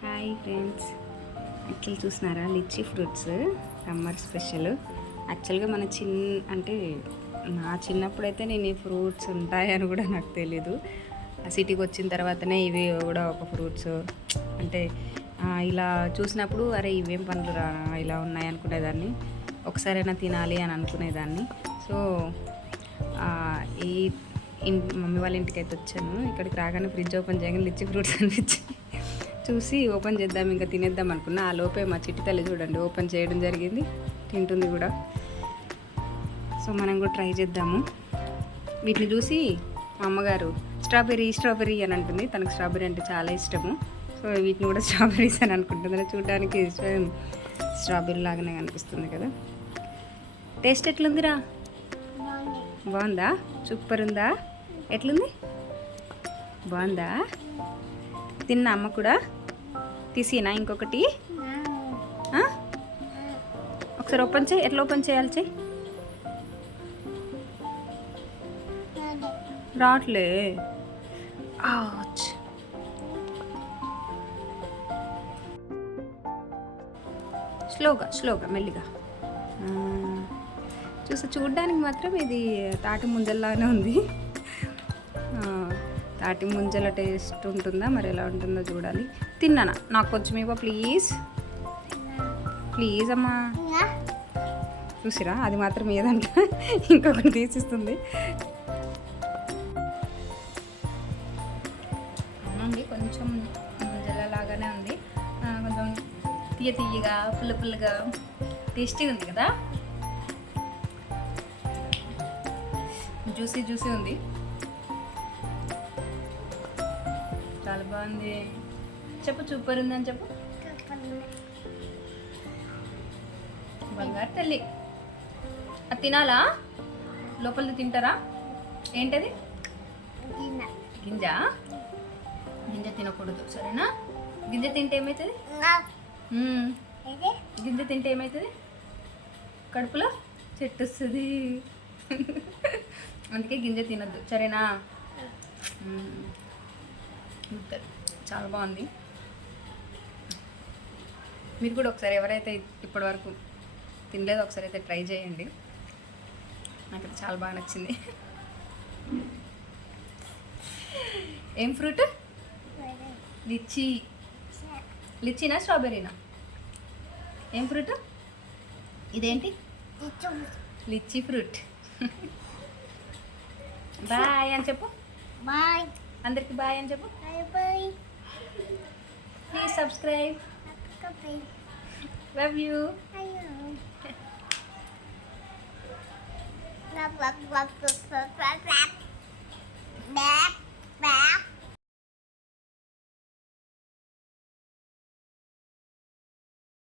Hi friends, actual చూసినారా lychee fruits summer special. యాక్చువల్గా మన అంటే నా చిన్నప్పుడైతే నేను ఈ ఫ్రూట్స్ ఉంటాయని కూడా నాకు తెలీదు. సిటీకి వచ్చిన తర్వాతనే ఇవి కూడా ఒక ఫ్రూట్స్ అంటే ఇలా చూసినప్పుడు అరే ఇవేం పండ్లు రా ఇలా ఉన్నాయి అనుకునేదాన్ని, ఒకసారైనా తినాలి అని అనుకునేదాన్ని. సో ఈ మమ్మీ వాళ్ళ ఇంటికి అయితే వచ్చాను. ఇక్కడికి రాగానే ఫ్రిడ్జ్ ఓపెన్ చేయగానే లిచ్చీ ఫ్రూట్స్ అనిపించాయి. చూసి ఓపెన్ చేద్దాం ఇంకా తినేద్దాం అనుకున్నా. ఆ లోపే మా చిట్టి తల్లి చూడండి ఓపెన్ చేయడం జరిగింది, తింటుంది కూడా. సో మనం కూడా ట్రై చేద్దాము. వీటిని చూసి మా అమ్మగారు స్ట్రాబెర్రీ అని అంటుంది. తనకు స్ట్రాబెర్రీ అంటే చాలా ఇష్టము. సో వీటిని కూడా స్ట్రాబెర్రీస్ అని అనుకుంటుంది. చూడడానికి స్ట్రాబెర్రీ లాగానే కనిపిస్తుంది కదా. టేస్ట్ ఎట్లుందిరా? బాగుందా? సూపర్ ఉందా? ఎట్లుంది? బాగుందా? తిన్నా అమ్మ కూడా? తీసినా ఇంకొకటి? ఒకసారి ఓపెన్ చేయి. ఎట్లా ఓపెన్ చేయాలి? చెయ్యి. రావట్లే. స్లోగా మెల్లిగా చూడడానికి మాత్రం ఇది తాటి ముంజల్లాగానే ఉంది. తాటి ముంజల టేస్ట్ ఉంటుందా మరి ఎలా ఉంటుందో చూడాలి. తిన్నానా? నాకు కొంచెం ఇవ్వ ప్లీజ్ అమ్మా. చూసిరా, అది మాత్రం ఏదంట ఇంకొకటి తీసిస్తుంది. అవునండి, కొంచెం ముంజలలాగానే ఉంది. కొంచెం తీయగా పుల్లగా టేస్టీగా ఉంది కదా. జ్యూసీ ఉంది, చాలా బాగుంది. చెప్పు సూపర్ ఉందని చెప్పు. బంగారు తల్లి, అది తినాలా? లోపలిది తింటారా? ఏంటది? గింజ తినకూడదు, సరేనా? గింజ తింటే ఏమవుతుంది? గింజ తింటే ఏమవుతుంది? కడుపులో చెట్టు వస్తుంది. అందుకే గింజ తినద్దు, సరేనా? చాలా బాగుంది. మీరు కూడా ఒకసారి ఎవరైతే ఇప్పటి వరకు తినలేదో ఒకసారి అయితే ట్రై చేయండి. నాకైతే చాలా బాగా నచ్చింది. ఏం ఫ్రూట్? లిచ్చీనా స్ట్రాబెర్రీనా? ఏం ఫ్రూట్ ఇదేంటి? Lychee fruit. బాయ్ అని చెప్పు. బాయ్ అందరికి, బాయ్ అని చెప్పు. Please subscribe. Love you. Bye.